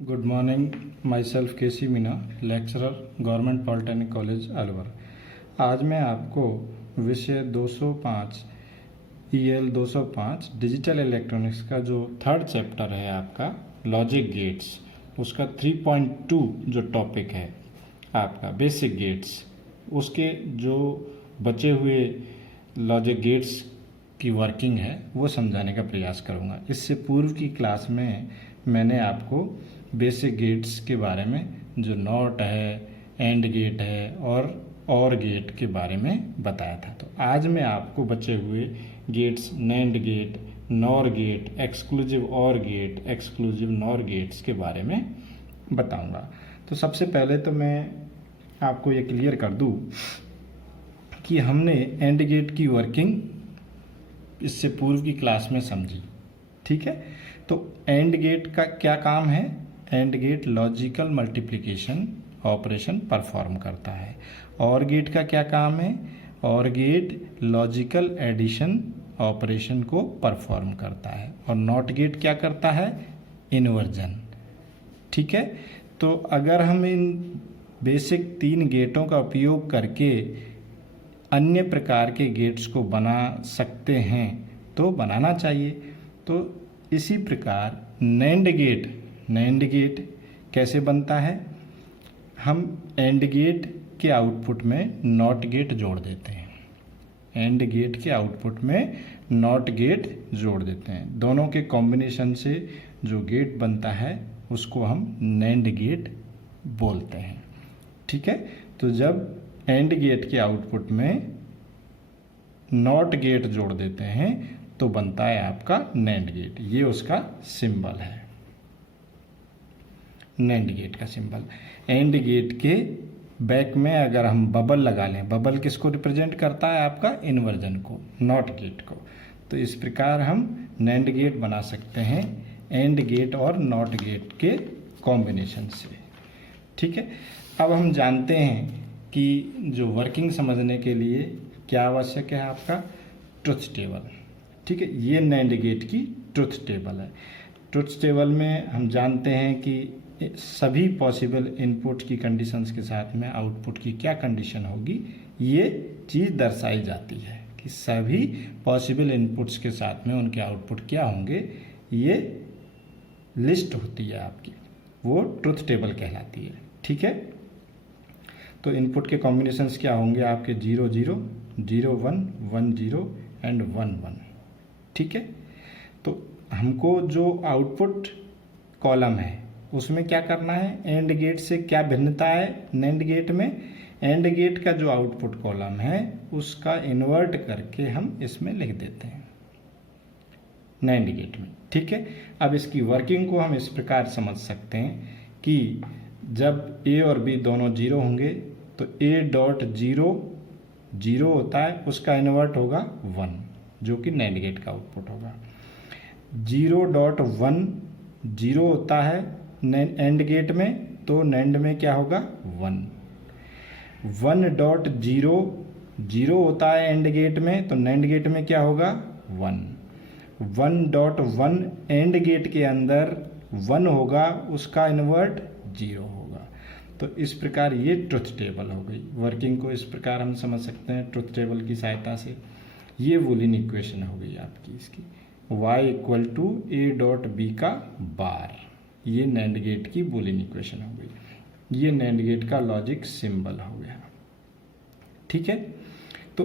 Good morning, myself KC Meena, lecturer, government polytechnic college Alwar. आज मैं आपको विषय 205 EL 205 डिजिटल इलेक्ट्रॉनिक्स का जो थर्ड चैप्टर है आपका लॉजिक गेट्स, उसका 3.2 जो टॉपिक है आपका बेसिक गेट्स, उसके जो बचे हुए लॉजिक गेट्स की वर्किंग है वो समझाने का प्रयास करूँगा। इससे पूर्व की क्लास में मैंने आपको बेसिक गेट्स के बारे में जो नॉट है, एंड गेट है और गेट के बारे में बताया था। तो आज मैं आपको बचे हुए gates, NAND gate, NOR gate, exclusive OR gate, exclusive NOR gates के बारे में बताऊंगा। तो सबसे पहले तो मैं आपको ये क्लियर कर दूं कि हमने एंड गेट की वर्किंग इससे पूर्व की क्लास में समझी, ठीक है। तो एंड गेट का क्या काम है? AND gate logical multiplication operation perform करता है। और गेट का क्या काम है? OR gate logical addition operation को परफॉर्म करता है। और नॉट गेट क्या करता है? इन्वर्जन, ठीक है। तो अगर हम इन बेसिक 3 गेटों का उपयोग करके अन्य प्रकार के गेट्स को बना सकते हैं तो बनाना चाहिए। तो इसी प्रकार नैंड गेट कैसे बनता है? हम एंड गेट के आउटपुट में नॉट गेट जोड़ देते हैं। एंड गेट के आउटपुट में नॉट गेट जोड़ देते हैं। दोनों के कॉम्बिनेशन से जो गेट बनता है उसको हम नैंड गेट बोलते हैं, ठीक है। तो जब एंड गेट के आउटपुट में नॉट गेट जोड़ देते हैं तो बनता है आपका नैंड गेट। ये उसका सिंबल है, नैंड गेट का सिंबल। एंड गेट के बैक में अगर हम बबल लगा लें, बबल किसको रिप्रेजेंट करता है? आपका इन्वर्जन को, नॉट गेट को। तो इस प्रकार हम नैंड गेट बना सकते हैं एंड गेट और नॉट गेट के कॉम्बिनेशन से, ठीक है। अब हम जानते हैं कि जो वर्किंग समझने के लिए क्या आवश्यक है? आपका ट्रुथ टेबल, ठीक है। ये नैंड गेट की ट्रुथ टेबल है। ट्रुथ टेबल में हम जानते हैं कि सभी पॉसिबल इनपुट की कंडीशंस के साथ में आउटपुट की क्या कंडीशन होगी, ये चीज़ दर्शाई जाती है कि सभी पॉसिबल इनपुट्स के साथ में उनके आउटपुट क्या होंगे, ये लिस्ट होती है आपकी, वो ट्रुथ टेबल कहलाती है, ठीक है। तो इनपुट के कॉम्बिनेशंस क्या होंगे आपके? 0 0 0 1 1 0 एंड 1 1, ठीक है। तो हमको जो आउटपुट कॉलम है उसमें क्या करना है? एंड गेट से क्या भिन्नता है नैंड गेट में? एंड गेट का जो आउटपुट कॉलम है उसका इन्वर्ट करके हम इसमें लिख देते हैं नैंड गेट में, ठीक है। अब इसकी वर्किंग को हम इस प्रकार समझ सकते हैं कि जब A और B दोनों 0 होंगे तो A.0 0 होता है, उसका इन्वर्ट होगा 1, जो कि नैंड गेट का आउटपुट होगा। 0.1 0 होता है एंड गेट में, तो नैंड में क्या होगा? 1। 1.0 0 होता है एंड गेट में, तो नैंड गेट में क्या होगा? 1। 1.1 एंड गेट के अंदर 1 होगा, उसका इन्वर्ट 0 होगा। तो इस प्रकार ये ट्रुथ टेबल हो गई। वर्किंग को इस प्रकार हम समझ सकते हैं ट्रुथ टेबल की सहायता से। ये बूलियन इक्वेशन हो गई आपकी इसकी, y = A.B का बार। ये नैंड गेट की बूलियन इक्वेशन हो गई। ये नैंड गेट का लॉजिक सिंबल हो गया, ठीक है। तो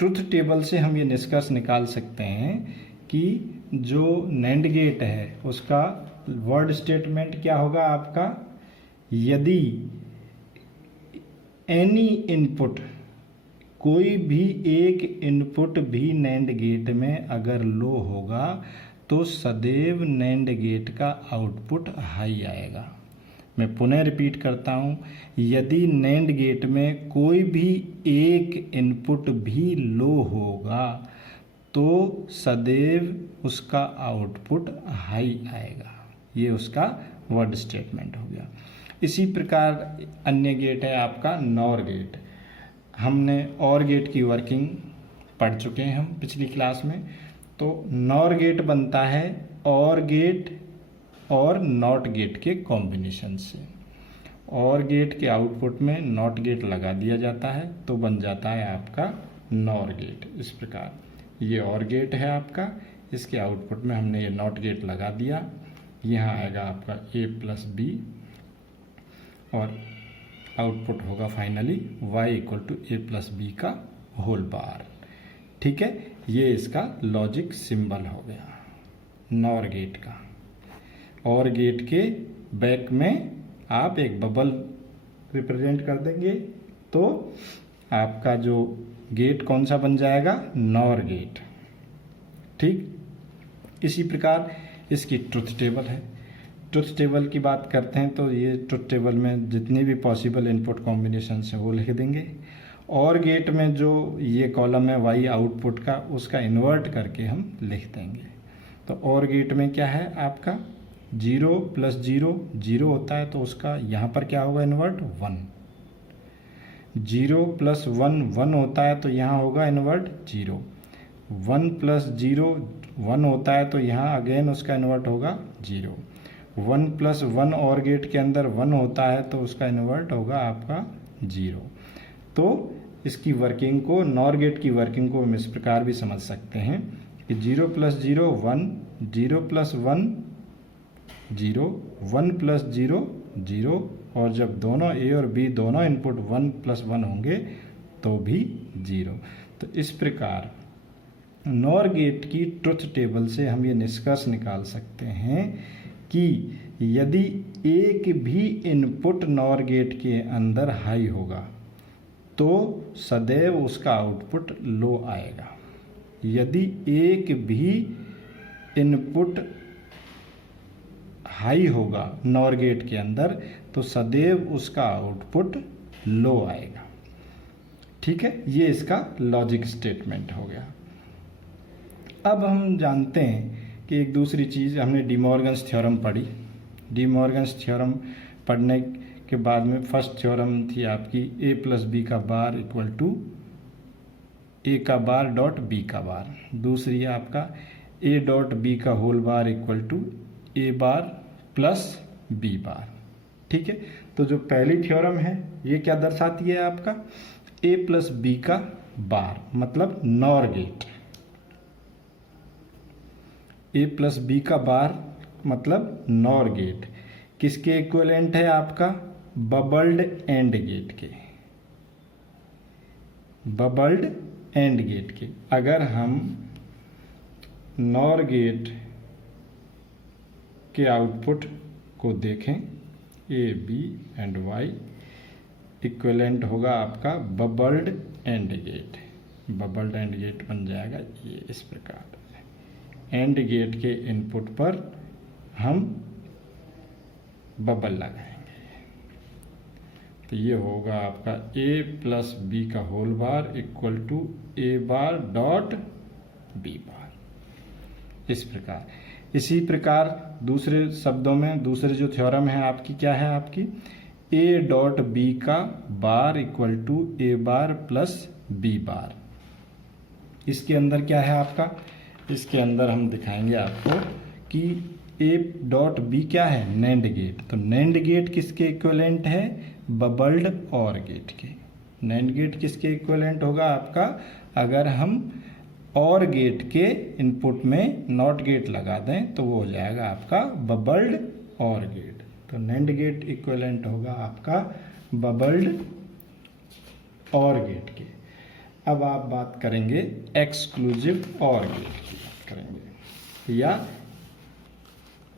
ट्रुथ टेबल से हम ये निष्कर्ष निकाल सकते हैं कि जो नैंड गेट है उसका वर्ड स्टेटमेंट क्या होगा आपका? यदि एनी इनपुट, कोई भी एक इनपुट भी नैंड गेट में अगर लो होगा तो सदैव नैंड गेट का आउटपुट हाई आएगा। मैं पुनः रिपीट करता हूँ, यदि नैंड गेट में कोई भी एक इनपुट भी लो होगा तो सदैव उसका आउटपुट हाई आएगा। ये उसका वर्ड स्टेटमेंट हो गया। इसी प्रकार अन्य गेट है आपका नॉर गेट। हमने और गेट की वर्किंग पढ़ चुके हैं हम पिछली क्लास में। तो नॉर गेट बनता है और गेट और नॉट गेट के कॉम्बिनेशन से। और गेट के आउटपुट में नॉट गेट लगा दिया जाता है तो बन जाता है आपका नॉर गेट। इस प्रकार ये और गेट है आपका, इसके आउटपुट में हमने ये नॉट गेट लगा दिया, यहाँ आएगा आपका a प्लस बी और आउटपुट होगा finally y equal to a plus B का होल बार। ठीक है, ये इसका लॉजिक सिंबल हो गया नॉर गेट का। और गेट के बैक में आप एक बबल रिप्रेजेंट कर देंगे तो आपका जो गेट कौन सा बन जाएगा, नॉर गेट। ठीक, इसी प्रकार इसकी ट्रुथ टेबल है। ट्रुथ टेबल की बात करते हैं तो ये ट्रुथ टेबल में जितनी भी पॉसिबल इनपुट कॉम्बिनेशन है वो लिख देंगे। और गेट में जो ये कॉलम है वाई आउटपुट का, उसका इन्वर्ट करके हम लिख देंगे। तो और गेट में क्या है आपका 0 प्लस 0 0 होता है तो उसका यहाँ पर क्या होगा इन्वर्ट 1। 0 प्लस 1 1 होता है तो यहाँ होगा इन्वर्ट 0। 1 प्लस 0 1 होता है तो यहाँ अगेन उसका इन्वर्ट होगा 0। 1 प्लस 1 और गेट के अंदर 1 होता है तो उसका इन्वर्ट होगा आपका 0। तो इसकी वर्किंग को, नॉर गेट की वर्किंग को हम इस प्रकार भी समझ सकते हैं कि 0 प्लस 0 1, 0 प्लस 1 0, 1 प्लस 0 0, और जब दोनों ए और बी दोनों इनपुट 1 प्लस 1 होंगे तो भी 0। तो इस प्रकार नॉर गेट की ट्रुथ टेबल से हम ये निष्कर्ष निकाल सकते हैं कि यदि एक भी इनपुट नॉर गेट के अंदर हाई होगा तो सदैव उसका आउटपुट लो आएगा। यदि एक भी इनपुट हाई होगा नॉर गेट के अंदर तो सदैव उसका आउटपुट लो आएगा। ठीक है, ये इसका लॉजिक स्टेटमेंट हो गया। अब हम जानते हैं कि एक दूसरी चीज़, हमने डी मॉर्गन्स थ्योरम पढ़ी। डी मॉर्गन्स थ्योरम पढ़ने के बाद में फर्स्ट थ्योरम थी आपकी a प्लस बी का बार इक्वल टू ए का बार डॉट बी का बार। दूसरी है आपका a डॉट बी का whole bar equal to A bar plus B bar. ठीक है, तो जो पहली थ्योरम है ये क्या दर्शाती है आपका a प्लस बी का बार मतलब NOR gate. a plus B का बार मतलब नॉर गेट किसके इक्विवेलेंट है आपका, बबल्ड एंड गेट के। बबल्ड एंड गेट के अगर हम नॉर गेट के आउटपुट को देखें A B and Y, equivalent होगा आपका bubbled AND gate. Bubbled AND gate बन जाएगा ये इस प्रकार। एंड गेट के इनपुट पर हम बबल लगाएंगे तो ये होगा आपका a प्लस बी का whole bar equal to A bar dot B bar. इस प्रकार, इसी प्रकार दूसरे शब्दों में दूसरे जो थ्योरम है आपकी क्या है, आपकी a डॉट बी का bar equal to A bar plus B bar. इसके अंदर क्या है आपका, इसके अंदर हम दिखाएंगे आपको कि ए डॉट बी क्या है, नैंड गेट। तो नैंड गेट किसके इक्विवेलेंट है, बबल्ड और गेट के। नैंड गेट किसके इक्विवेलेंट होगा आपका, अगर हम और गेट के इनपुट में नॉट गेट लगा दें तो वो हो जाएगा आपका बबल्ड और गेट। तो नैंड गेट इक्विवेलेंट होगा आपका बबल्ड और गेट के। अब आप बात करेंगे एक्सक्लूसिव और गेट की बात करेंगे या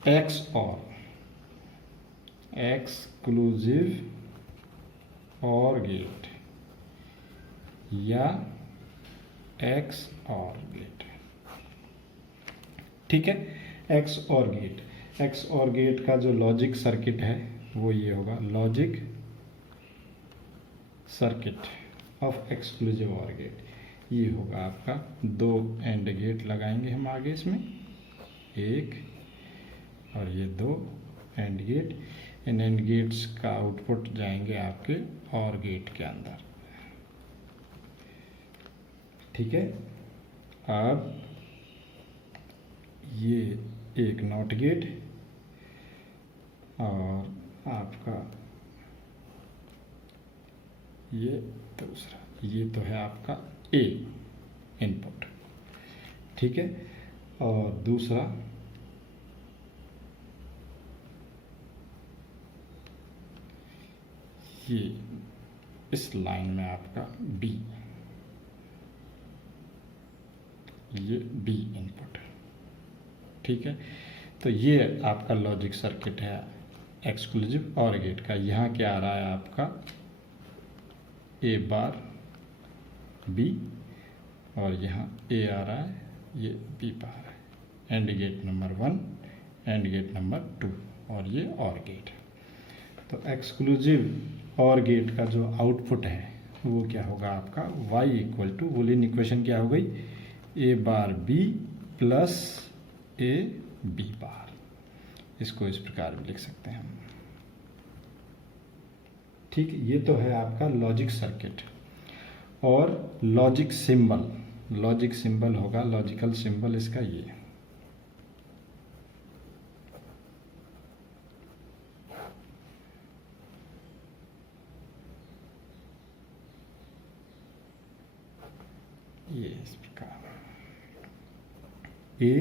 एक्स और एक्सक्लूसिव और गेट या एक्स और गेट। ठीक है, एक्स और गेट, एक्स और गेट का जो लॉजिक सर्किट है वो ये होगा, logic circuit of exclusive OR gate. ये होगा आपका दो एंड गेट लगाएंगे हम आगे इसमें, एक और ये दो एंड गेट। इन एंड गेट्स का आउटपुट जाएंगे आपके और गेट के अंदर। ठीक है, अब ये एक नॉट गेट और आपका ये दूसरा, ये तो है आपका ए इनपुट, ठीक है। और दूसरा ये इस लाइन में आपका बी, ये बी इनपुट, ठीक है। तो ये आपका लॉजिक सर्किट है एक्सक्लूसिव और गेट का। यहाँ क्या आ रहा है आपका ए बार बी, और यहाँ ए आ रहा है, ये बी बार है। AND gate number 1, AND gate number 2, और ये और गेट है। तो एक्सक्लूसिव और गेट का जो आउटपुट है वो क्या होगा आपका y equal to, Boolean equation क्या हो गई, A bar B plus A B bar. इसको इस प्रकार भी लिख सकते हैं हम, ठीक। ये तो है आपका लॉजिक सर्किट। और लॉजिक सिंबल, लॉजिक सिंबल होगा, लॉजिकल सिंबल इसका ये, ये इस प्रकार ए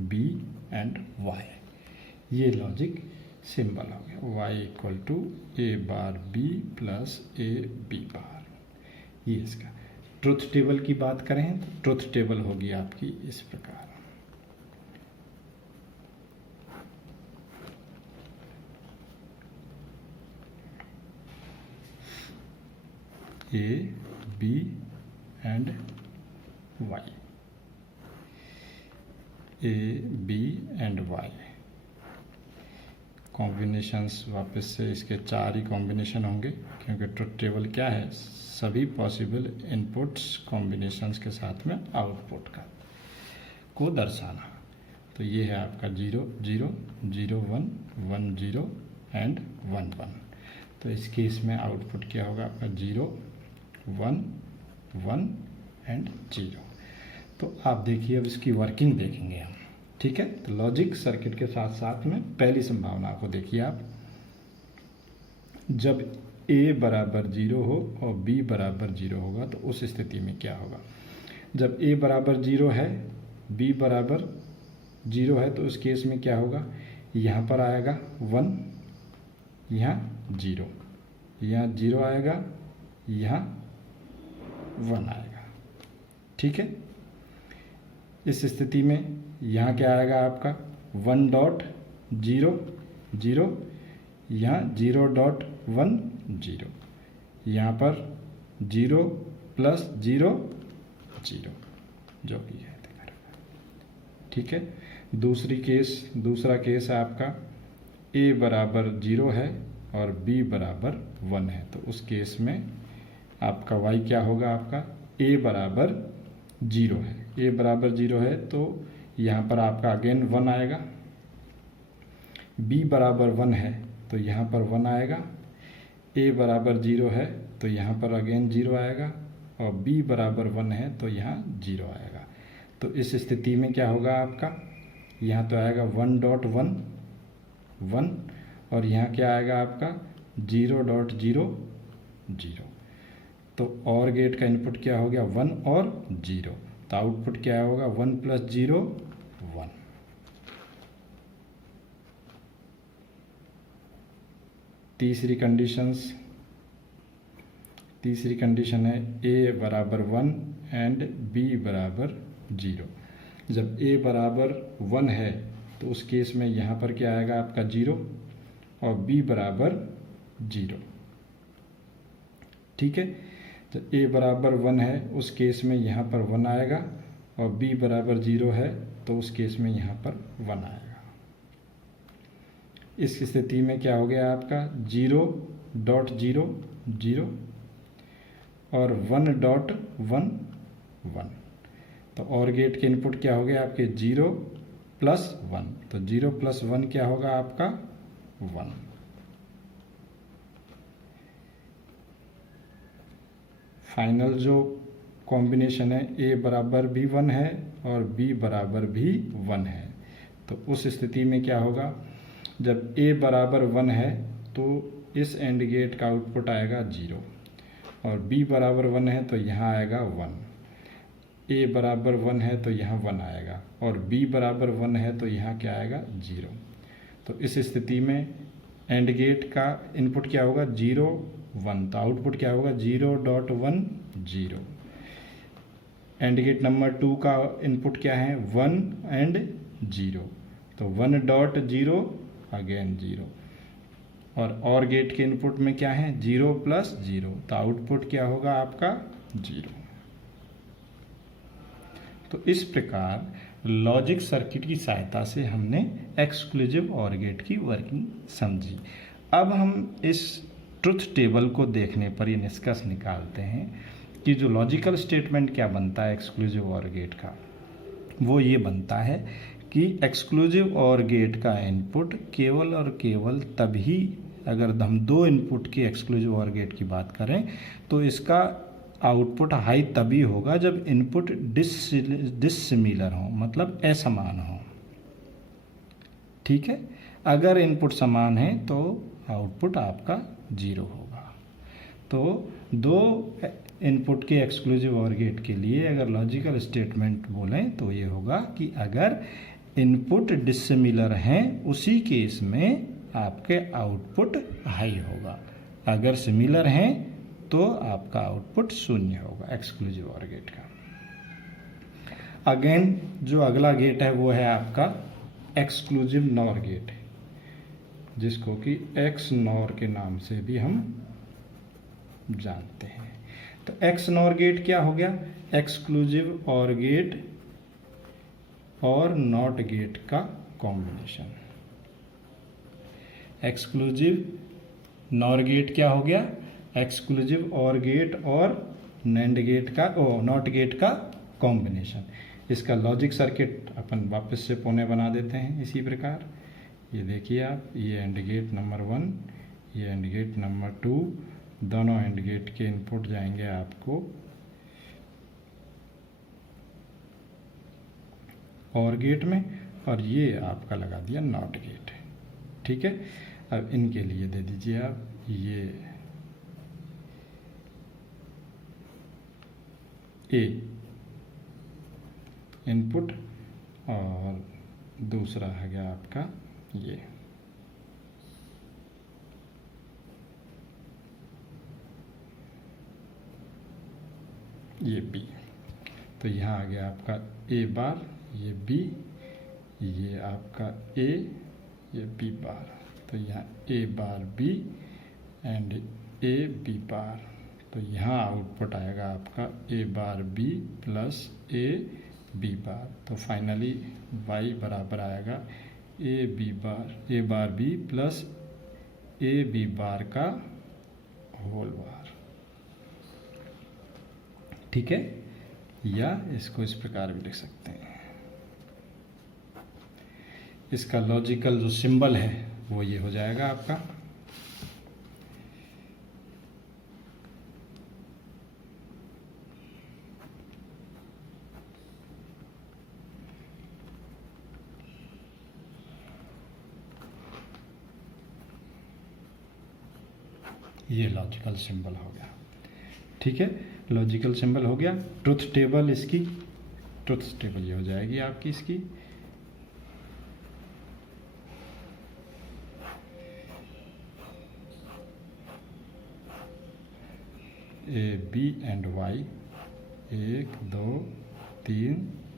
बी एंड वाई, ये लॉजिक सिंबल हो गया। Y equal to A bar B plus A B bar. ये इसका ट्रुथ टेबल की बात करें तो ट्रुथ टेबल होगी आपकी इस प्रकार, A B and Y, A B and Y combinations. वापस से इसके 4 ही कॉम्बिनेशन होंगे, क्योंकि ट्रुथ टेबल क्या है, सभी पॉसिबल इनपुट्स कॉम्बिनेशंस के साथ में आउटपुट का को दर्शाना। तो ये है आपका 0 0 0 1 1 0 एंड 1 1। तो इस केस में आउटपुट क्या होगा आपका 0 1 1 एंड 0। तो आप देखिए, अब इसकी वर्किंग देखेंगे हम, ठीक है। तो लॉजिक सर्किट के साथ साथ में पहली संभावना को देखिए आप, जब a बराबर 0 हो और b बराबर 0 होगा तो उस स्थिति में क्या होगा। जब a बराबर 0 है, b बराबर 0 है, तो उस केस में क्या होगा, यहाँ पर आएगा 1, यहाँ 0, यहाँ 0 आएगा, यहाँ 1 आएगा, ठीक है। इस स्थिति में यहाँ क्या आएगा आपका 1 डॉट 0 0, यहाँ 0 डॉट 1 0, यहाँ पर 0 प्लस 0 0, जो भी है, ठीक है। दूसरा केस है आपका a बराबर 0 है और b बराबर 1 है। तो उस केस में आपका y क्या होगा, आपका a बराबर 0 है, a बराबर 0 है तो यहाँ पर आपका अगेन 1 आएगा। b बराबर 1 है तो यहाँ पर 1 आएगा। a बराबर 0 है तो यहाँ पर अगेन 0 आएगा, और b बराबर 1 है तो यहाँ 0 आएगा। तो इस स्थिति में क्या होगा आपका, यहाँ तो आएगा 1 डॉट 1 1, और यहाँ क्या आएगा आपका 0 डॉट 0 0। तो और गेट का इनपुट क्या हो गया 1 और 0, तो आउटपुट क्या होगा 1 प्लस 0 1। तीसरी कंडीशन है a बराबर 1 एंड b बराबर 0। जब a बराबर 1 है तो उस केस में यहाँ पर क्या आएगा आपका 0 और b बराबर 0, ठीक है। तो a बराबर 1 है उस केस में यहाँ पर 1 आएगा, और b बराबर 0 है तो उस केस में यहाँ पर 1 आएगा। इस स्थिति में क्या हो गया आपका 0 डॉट 0 0 और 1 डॉट 1 1। तो और गेट के इनपुट क्या हो गया आपके 0 प्लस 1, तो 0 प्लस 1 क्या होगा आपका 1। फाइनल जो कॉम्बिनेशन है a बराबर भी 1 है और b बराबर भी 1 है। तो उस स्थिति में क्या होगा, जब ए बराबर 1 है तो इस एंड गेट का आउटपुट आएगा 0, और बी बराबर 1 है तो यहाँ आएगा 1। ए बराबर 1 है तो यहाँ 1 आएगा, और बी बराबर 1 है तो यहाँ क्या आएगा 0। तो इस स्थिति में एंड गेट का इनपुट क्या होगा 0 1, तो आउटपुट क्या होगा 0.1 0। एंड गेट नंबर 2 का इनपुट क्या है 1 एंड 0, तो 1.0 अगेन 0। और गेट के इनपुट में क्या है 0 + 0, तो आउटपुट क्या होगा आपका 0। तो इस प्रकार लॉजिक सर्किट की सहायता से हमने एक्सक्लूसिव ऑर गेट की वर्किंग समझी। अब हम इस ट्रुथ टेबल को देखने पर ये निष्कर्ष निकालते हैं कि जो लॉजिकल स्टेटमेंट क्या बनता है एक्सक्लूसिव ऑर गेट का, वो ये बनता है कि एक्सक्लूसिव ऑर गेट का इनपुट केवल और केवल तभी, अगर हम 2 इनपुट की एक्सक्लूसिव ऑर गेट की बात करें तो इसका आउटपुट हाई तभी होगा जब इनपुट डिससिमिलर हो, मतलब असमान हो। ठीक है, अगर इनपुट समान है तो आउटपुट आपका 0 होगा। तो 2 इनपुट के एक्सक्लूसिव ऑर गेट के लिए अगर लॉजिकल स्टेटमेंट बोलें तो ये होगा कि अगर इनपुट डिससिमिलर हैं उसी केस में आपके आउटपुट हाई होगा, अगर सिमिलर हैं तो आपका आउटपुट 0 होगा एक्सक्लूसिव ऑर गेट का। अगेन जो अगला गेट है वो है आपका एक्सक्लूसिव नॉर गेट, जिसको कि एक्स नॉर के नाम से भी हम जानते हैं। तो एक्स नॉर गेट क्या हो गया, एक्सक्लूसिव ऑर गेट और नॉट गेट का कॉम्बिनेशन। एक्सक्लूसिव नॉर गेट क्या हो गया, एक्सक्लूसिव ऑर गेट और नैंड गेट का नॉट गेट का कॉम्बिनेशन। इसका लॉजिक सर्किट अपन वापस से पुनः बना देते हैं इसी प्रकार। ये देखिए आप, ये एंड गेट नंबर 1, ये एंड गेट नंबर 2, दोनों एंड गेट के इनपुट जाएंगे आपको और गेट में, और ये आपका लगा दिया नॉट गेट। ठीक है, अब इनके लिए दे दीजिए आप ये ए इनपुट और दूसरा है गया आपका ये बी। तो यहाँ आ गया आपका ए बार, ये बी, ये आपका ए, ये बी बार। तो यहाँ A bar B and A B bar. तो यहाँ आउटपुट आएगा आपका A bar B plus A B bar. तो फाइनली वाई बराबर आएगा A bar B plus A B bar का होल बार। ठीक है, या इसको इस प्रकार भी लिख सकते हैं। इसका लॉजिकल जो सिंबल है वो ये हो जाएगा आपका ये लॉजिकल सिंबल हो गया। ठीक है, लॉजिकल सिंबल हो गया। ट्रुथ टेबल इसकी, ट्रुथ टेबल ये हो जाएगी आपकी इसकी ए बी एंड वाई 1 2 3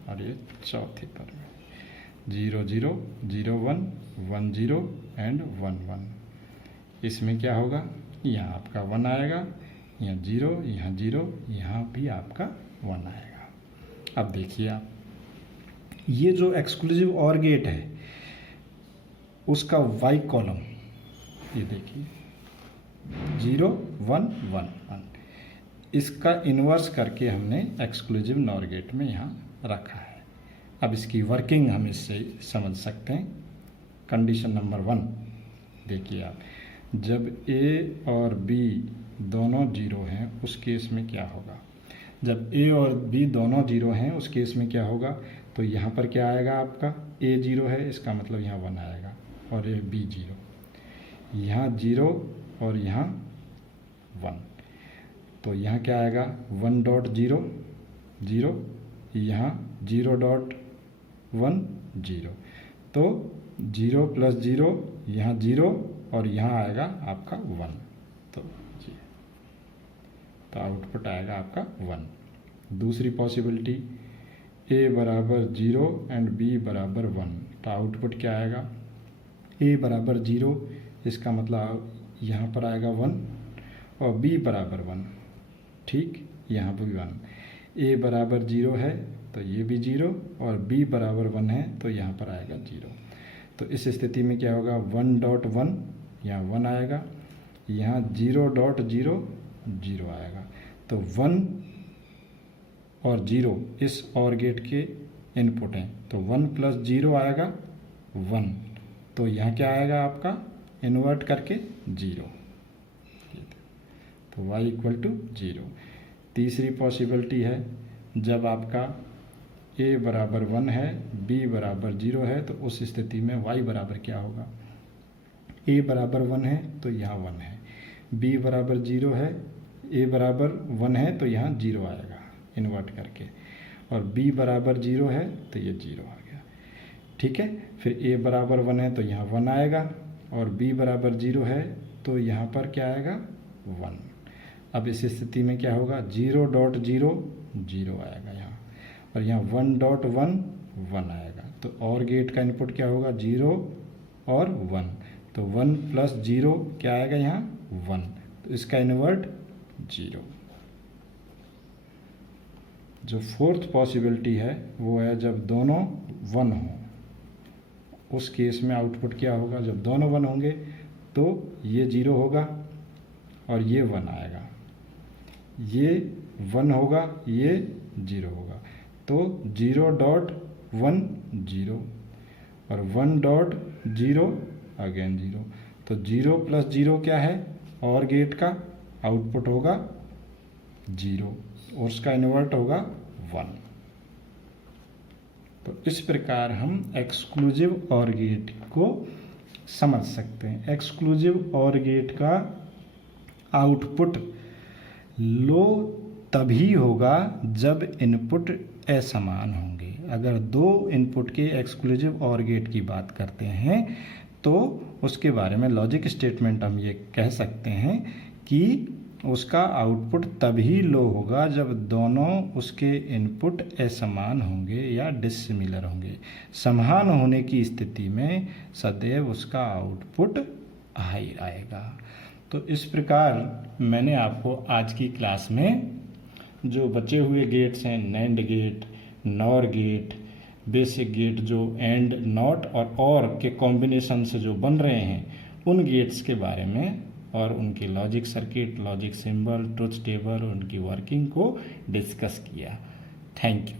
और ये चौथे पर में 0 0 0 1 1 0 एंड 1 1। इसमें क्या होगा, यहाँ आपका 1 आएगा, यहाँ 0, यहाँ 0, यहाँ भी आपका 1 आएगा। अब देखिए आप, ये जो एक्सक्लूसिव ऑर गेट है उसका वाई कॉलम ये देखिए 0 1 1 1, इसका इन्वर्स करके हमने एक्सक्लूसिव नॉर गेट में यहाँ रखा है। अब इसकी वर्किंग हम इससे समझ सकते हैं। कंडीशन नंबर 1 देखिए आप, जब ए और बी दोनों 0 हैं उस केस में क्या होगा, जब ए और बी दोनों 0 हैं उस केस में क्या होगा, तो यहाँ पर क्या आएगा आपका ए 0 है, इसका मतलब यहाँ 1 आएगा। और ये बी 0, यहाँ 0 और यहाँ 1, तो यहाँ क्या आएगा 1.0 0, यहाँ 0.1 0, तो 0 + 0 यहाँ 0 और यहाँ आएगा आपका 1, तो आउटपुट आएगा आपका 1। दूसरी पॉसिबिलिटी a बराबर 0 एंड b बराबर 1, तो आउटपुट क्या आएगा a बराबर 0, इसका मतलब यहाँ पर आएगा 1 और b बराबर 1, ठीक, यहाँ पर भी 1। a बराबर 0 है तो ये भी 0 और b बराबर 1 है तो यहाँ पर आएगा 0। तो इस स्थिति में क्या होगा 1.1 यहाँ 1 आएगा, यहाँ 0.0 0 आएगा, तो 1 और 0 इस OR गेट के इनपुट हैं, तो 1 + 0 आएगा 1, तो यहाँ क्या आएगा आपका इन्वर्ट करके 0, तो y = 0। तीसरी पॉसिबिलिटी है जब आपका a बराबर 1 है, b बराबर 0 है, तो उस स्थिति में y बराबर क्या होगा, a बराबर 1 है तो यहाँ 1 है, b बराबर 0 है, a बराबर 1 है तो यहाँ 0 आएगा इन्वर्ट करके, और b बराबर 0 है तो ये 0 आ गया, ठीक है। फिर a बराबर 1 है तो यहाँ 1 आएगा और b बराबर 0 है तो यहाँ पर क्या आएगा 1। अब इस स्थिति में क्या होगा 0.0 0 आएगा यहाँ, और यहाँ 1.1 1 आएगा, तो OR गेट का इनपुट क्या होगा 0 और 1, तो 1 + 0 क्या आएगा यहाँ 1, तो इसका इन्वर्ट 0। जो फोर्थ पॉसिबिलिटी है वो है जब दोनों 1 हों, उस केस में आउटपुट क्या होगा, जब दोनों 1 होंगे तो ये 0 होगा और ये 1 आएगा, ये 1 होगा ये 0 होगा, तो 0.1 0 और 1.0 अगेन 0, तो 0 + 0 क्या है OR गेट का आउटपुट होगा 0 और उसका इन्वर्ट होगा 1। तो इस प्रकार हम एक्सक्लूसिव OR गेट को समझ सकते हैं। एक्सक्लूसिव OR गेट का आउटपुट लो तभी होगा जब इनपुट असमान होंगे। अगर दो इनपुट के एक्सक्लूसिव OR गेट की बात करते हैं तो उसके बारे में लॉजिक स्टेटमेंट हम ये कह सकते हैं कि उसका आउटपुट तभी लो होगा जब दोनों उसके इनपुट असमान होंगे या डिसिमिलर होंगे। समान होने की स्थिति में सदैव उसका आउटपुट हाई आएगा। तो इस प्रकार मैंने आपको आज की क्लास में जो बचे हुए गेट्स हैं, NAND gate, NOR gate, basic gate जो एंड, नॉट और के कॉम्बिनेशन से जो बन रहे हैं, उन गेट्स के बारे में और उनके logic circuit, logic symbol, truth table, उनकी वर्किंग को डिस्कस किया। Thank you.